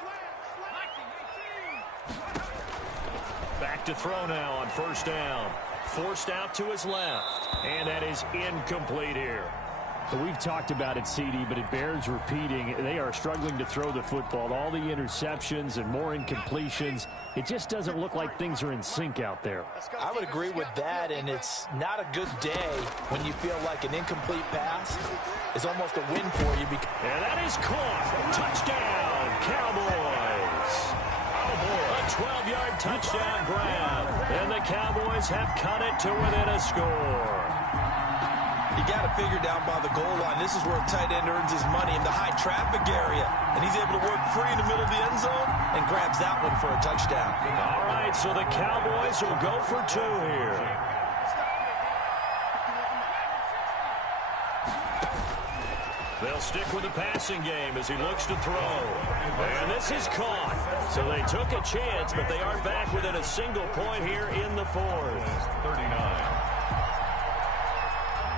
Back to throw now on 1st down. Forced out to his left, and that is incomplete here. We've talked about it, CD, but it bears repeating. They are struggling to throw the football. All the interceptions and more incompletions. It just doesn't look like things are in sync out there. I would agree with that, and it's not a good day when you feel like an incomplete pass is almost a win for you. And that is caught. Touchdown, Cowboys. Oh, boy. A 12-yard touchdown grab. And the Cowboys have cut it to within a score. You got to figure down by the goal line. This is where a tight end earns his money in the high traffic area. And he's able to work free in the middle of the end zone and grabs that one for a touchdown. All right, so the Cowboys will go for 2 here. They'll stick with the passing game as he looks to throw. And this is caught. So they took a chance, but they are back within a single point here in the 4th. 39.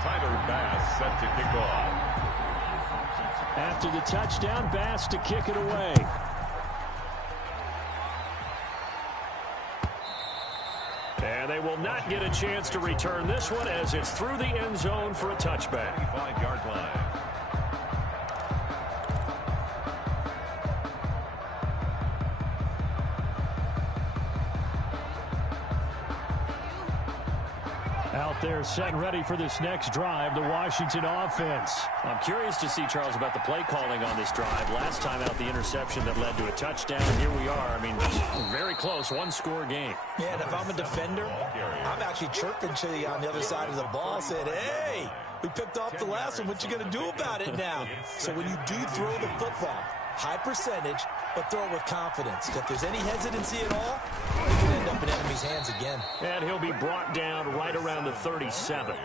Tyler Bass set to kick off. After the touchdown, Bass to kick it away. And they will not get a chance to return this one as it's through the end zone for a touchback. 5-yard line. Out there set and ready for this next drive, the Washington offense. I'm curious to see, Charles, about the play calling on this drive. Last time out, the interception that led to a touchdown, and here we are. I mean, very close, one-score game. Yeah, and if I'm a defender, I'm actually chirping to you on the other side of the ball, saying, hey, we picked off the last one. What you going to do about it now? So when you do throw the football, high percentage, but throw it with confidence. If there's any hesitancy at all, it could end up in enemy's hands again. And he'll be brought down right around the 37.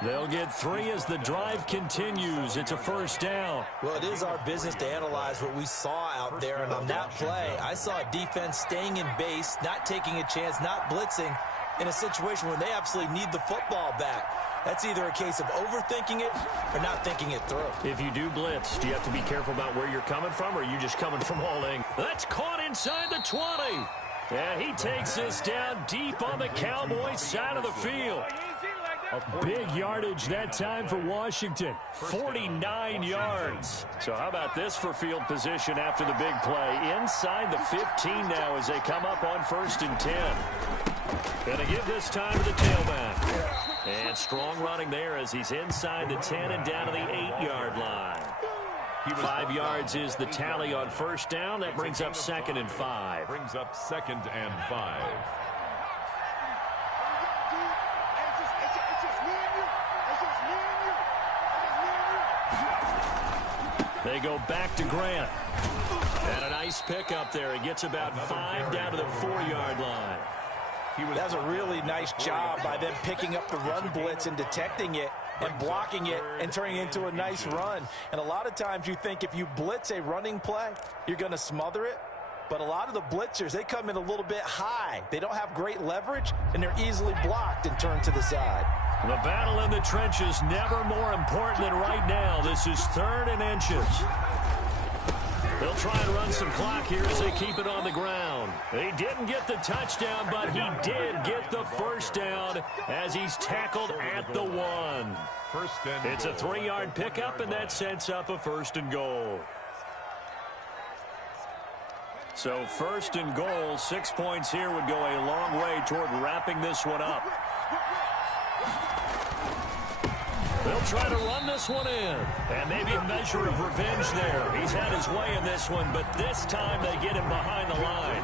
They'll get 3 as the drive continues. It's a 1st down. Well, it is our business to analyze what we saw out there. And on that play, I saw a defense staying in base, not taking a chance, not blitzing in a situation where they absolutely need the football back. That's either a case of overthinking it or not thinking it through. If you do blitz, do you have to be careful about where you're coming from, or are you just coming from all angles? That's caught inside the 20. And he takes this down deep on the Cowboys side of the field. Big yardage that time for Washington. 49 yards. So how about this for field position after the big play? Inside the 15 now as they come up on 1st and 10. Gonna give this time to the tailback. And strong running there as he's inside the 10 and down to the 8-yard line. 5 yards is the tally on 1st down. That brings up 2nd and 5. Brings up 2nd and 5. They go back to Grant. And a nice pick up there. He gets about 5 down to the 4-yard line. That's a really nice job by them picking up the run blitz and detecting it. and blocking it and turning it into a nice run. And a lot of times you think if you blitz a running play, you're going to smother it. But a lot of the blitzers, they come in a little bit high. They don't have great leverage, and they're easily blocked and turned to the side. The battle in the trenches never more important than right now. This is 3rd and inches. They'll try and run some clock here as they keep it on the ground. He didn't get the touchdown, but he did get the first down as he's tackled at the 1. It's a 3-yard pickup, and that sets up a 1st and goal. So 1st and goal, 6 points here would go a long way toward wrapping this one up. They'll try to run this one in. And maybe a measure of revenge there. He's had his way in this one, but this time they get him behind the line.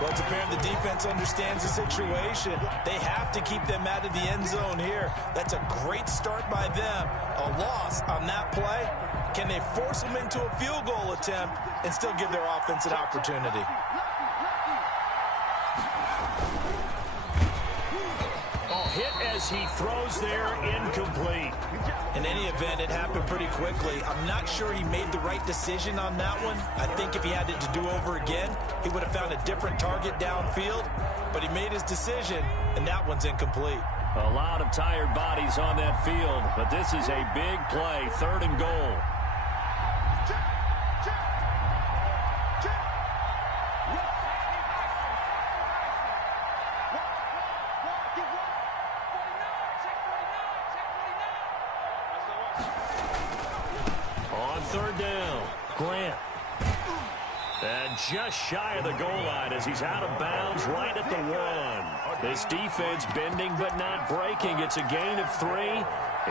Well, it's apparent the defense understands the situation. They have to keep them out of the end zone here. That's a great start by them. A loss on that play. Can they force them into a field goal attempt and still give their offense an opportunity? Hit as he throws there, incomplete. In any event, it happened pretty quickly. I'm not sure he made the right decision on that one. I think if he had it to do over again, he would have found a different target downfield. But he made his decision, and that one's incomplete. A lot of tired bodies on that field, but this is a big play, 3rd and goal. On 3rd down, Grant. And just shy of the goal line as he's out of bounds right at the 1. This defense bending but not breaking. It's a gain of 3.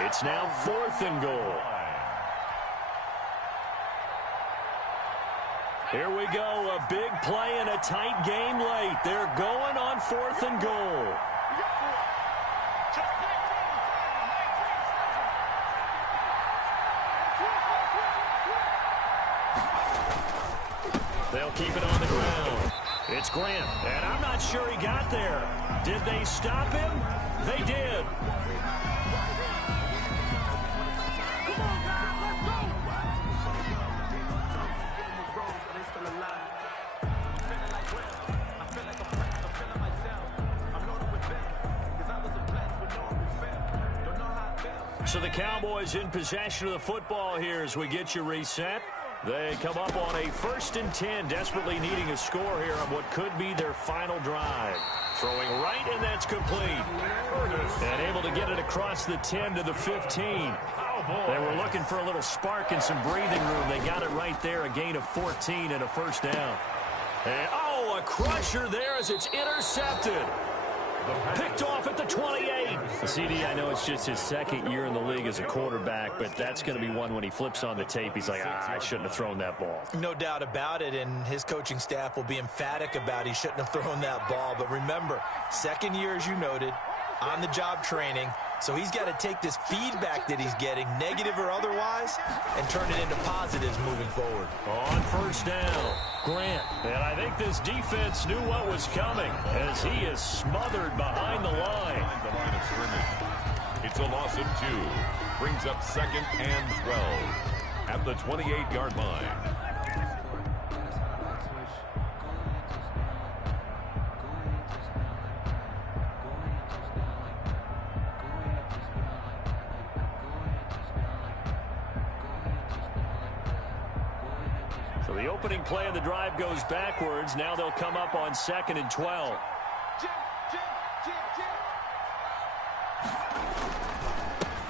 It's now 4th and goal. Here we go, a big play and a tight game late. They're going on 4th and goal. They'll keep it on the ground. It's Grant, and I'm not sure he got there. Did they stop him? They did. So the Cowboys in possession of the football here as we get you reset. They come up on a 1st and 10, desperately needing a score here on what could be their final drive. Throwing right, and that's complete. And able to get it across the 10 to the 15. They were looking for a little spark and some breathing room. They got it right there, a gain of 14 and a 1st down. And, a crusher there as it's intercepted. Picked off at the 28. CD, I know it's just his 2nd year in the league as a quarterback, but that's going to be one when he flips on the tape. He's like, I shouldn't have thrown that ball. No doubt about it, and his coaching staff will be emphatic about he shouldn't have thrown that ball. But remember, 2nd year, as you noted, on-the-job training. So he's got to take this feedback that he's getting, negative or otherwise, and turn it into positives moving forward. On 1st down, Grant. And I think this defense knew what was coming as he is smothered behind the line. The line of scrimmage. It's a loss of 2. Brings up 2nd and 12 at the 28-yard line. So the opening play of the drive goes backwards. Now they'll come up on 2nd and 12.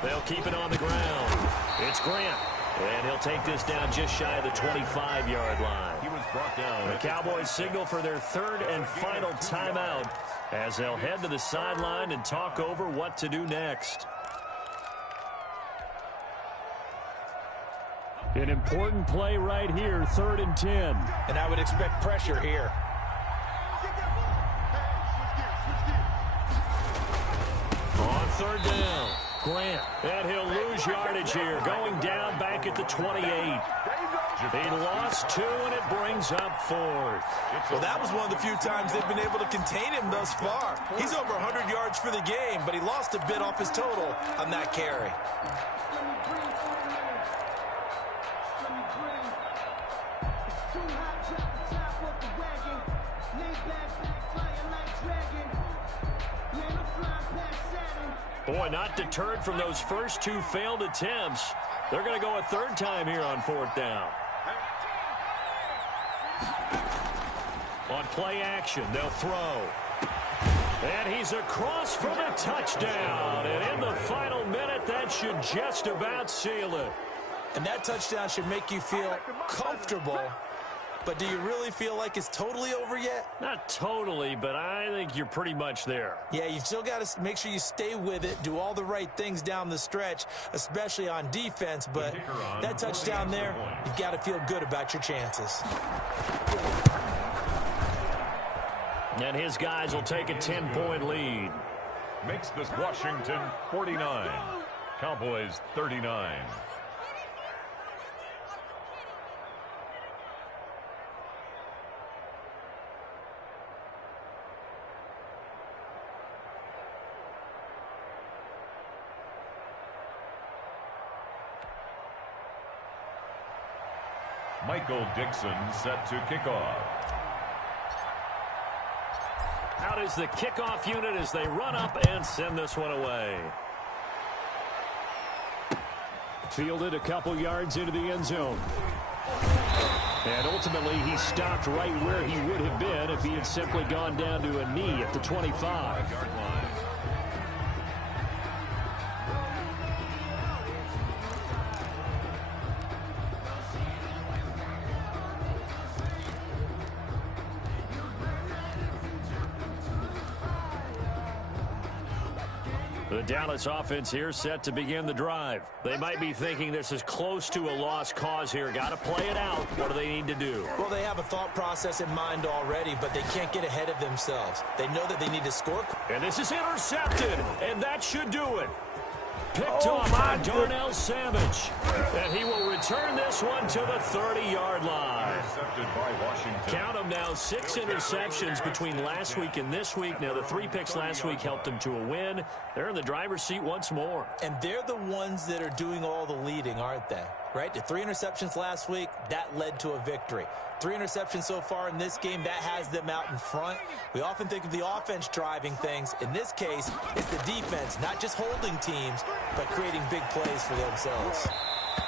They'll keep it on the ground. It's Grant. And he'll take this down just shy of the 25-yard line. He was brought down. The Cowboys signal for their 3rd and final timeout as they'll head to the sideline and talk over what to do next. An important play right here, 3rd and 10. And I would expect pressure here. On 3rd down, Grant. And he'll lose yardage here, going down back at the 28. He lost 2, and it brings up 4th. Well, that was one of the few times they've been able to contain him thus far. He's over 100 yards for the game, but he lost a bit off his total on that carry. Boy, not deterred from those first 2 failed attempts. They're going to go a 3rd time here on 4th down. On play action, they'll throw. And he's across for the touchdown. And in the final minute, that should just about seal it. And that touchdown should make you feel comfortable. But do you really feel like it's totally over yet? Not totally, but I think you're pretty much there. Yeah, you've still got to make sure you stay with it, do all the right things down the stretch, especially on defense. But that touchdown there, you've got to feel good about your chances. And his guys will take a 10-point lead. Makes this Washington 49. Cowboys 39. Michael Dixon set to kick off. Out is the kickoff unit as they run up and send this one away. Fielded a couple yards into the end zone. And ultimately, he stopped right where he would have been if he had simply gone down to a knee at the 25-yard line. The Dallas offense here set to begin the drive. They might be thinking this is close to a lost cause here. Got to play it out. What do they need to do? Well, they have a thought process in mind already, but they can't get ahead of themselves. They know that they need to score. And this is intercepted, and that should do it. Picked off by Darnell Savage. And he will return this one to the 30-yard line. Intercepted by Washington. Count them now, 6 interceptions between last week and this week. Now, the 3 picks last week helped them to a win. They're in the driver's seat once more. And they're the ones that are doing all the leading, aren't they? Right? The 3 interceptions last week, that led to a victory. 3 interceptions so far in this game, that has them out in front. We often think of the offense driving things. In this case, it's the defense, not just holding teams, but creating big plays for themselves.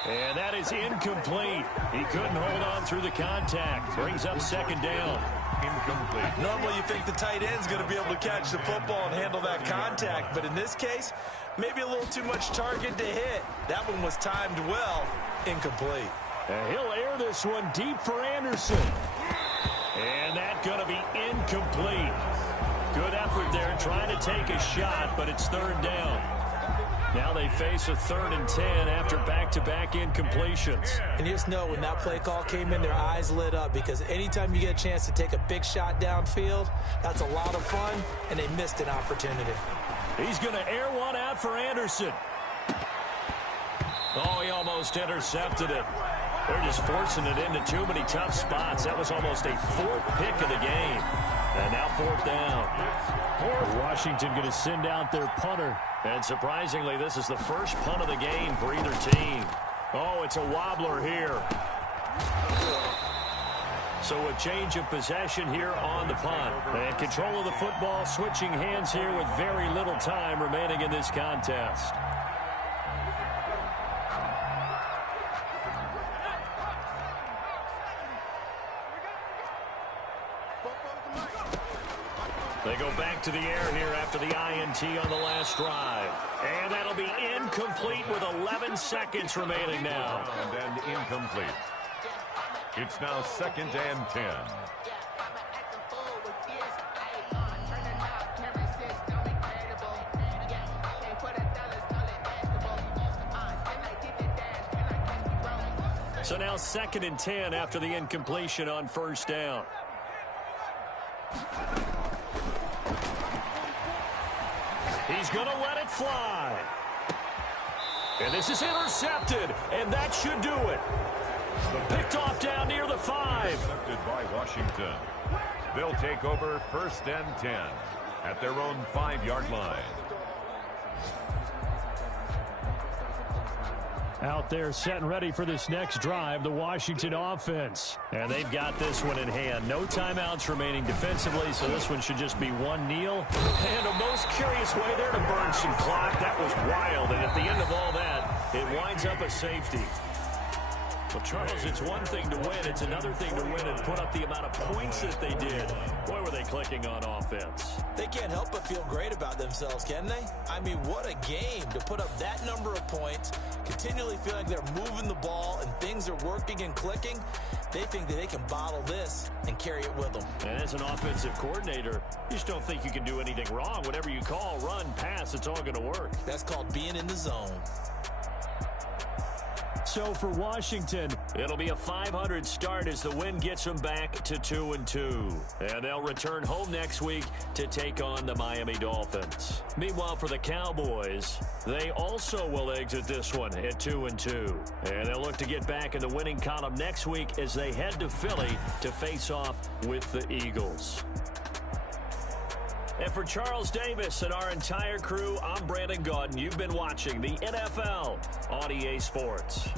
And that is incomplete. He couldn't hold on through the contact. Brings up 2nd down. Incomplete. Normally you think the tight end's going to be able to catch the football and handle that contact, but in this case, maybe a little too much target to hit. That one was timed well. Incomplete. And he'll air this one deep for Anderson. And that's going to be incomplete. Good effort there trying to take a shot, but it's 3rd down. Now they face a 3rd and 10 after back-to-back incompletions. And you just know when that play call came in, their eyes lit up, because anytime you get a chance to take a big shot downfield, that's a lot of fun, and they missed an opportunity. He's going to air one out for Anderson. Oh, he almost intercepted it. They're just forcing it into too many tough spots. That was almost a 4th pick of the game. And now 4th down. Washington going to send out their punter. And surprisingly, this is the first punt of the game for either team. Oh, it's a wobbler here. So a change of possession here on the punt. And control of the football switching hands here with very little time remaining in this contest. They go back to the air here after the INT on the last drive. And that'll be incomplete with 11 seconds remaining now. And incomplete. It's now 2nd and 10. So now 2nd and 10 after the incompletion on 1st down. He's going to let it fly. And this is intercepted, and that should do it. Picked off down near the 5. Intercepted by Washington. They'll take over 1st and 10 at their own 5-yard line. Out there set and ready for this next drive, the Washington offense. And they've got this one in hand. No timeouts remaining defensively, so this one should just be one kneel. And a most curious way there to burn some clock. That was wild, and at the end of all that, it winds up a safety. Well, Charles, it's one thing to win. It's another thing to win and put up the amount of points that they did. Boy, were they clicking on offense. They can't help but feel great about themselves, can they? I mean, what a game to put up that number of points, continually feeling they're moving the ball and things are working and clicking. They think that they can bottle this and carry it with them. And as an offensive coordinator, you just don't think you can do anything wrong. Whatever you call, run, pass, it's all going to work. That's called being in the zone. So for Washington, it'll be a .500 start as the win gets them back to 2-2. And they'll return home next week to take on the Miami Dolphins. Meanwhile, for the Cowboys, they also will exit this one at 2-2. And they'll look to get back in the winning column next week as they head to Philly to face off with the Eagles. And for Charles Davis and our entire crew, I'm Brandon Gaudin. You've been watching the NFL on EA Sports.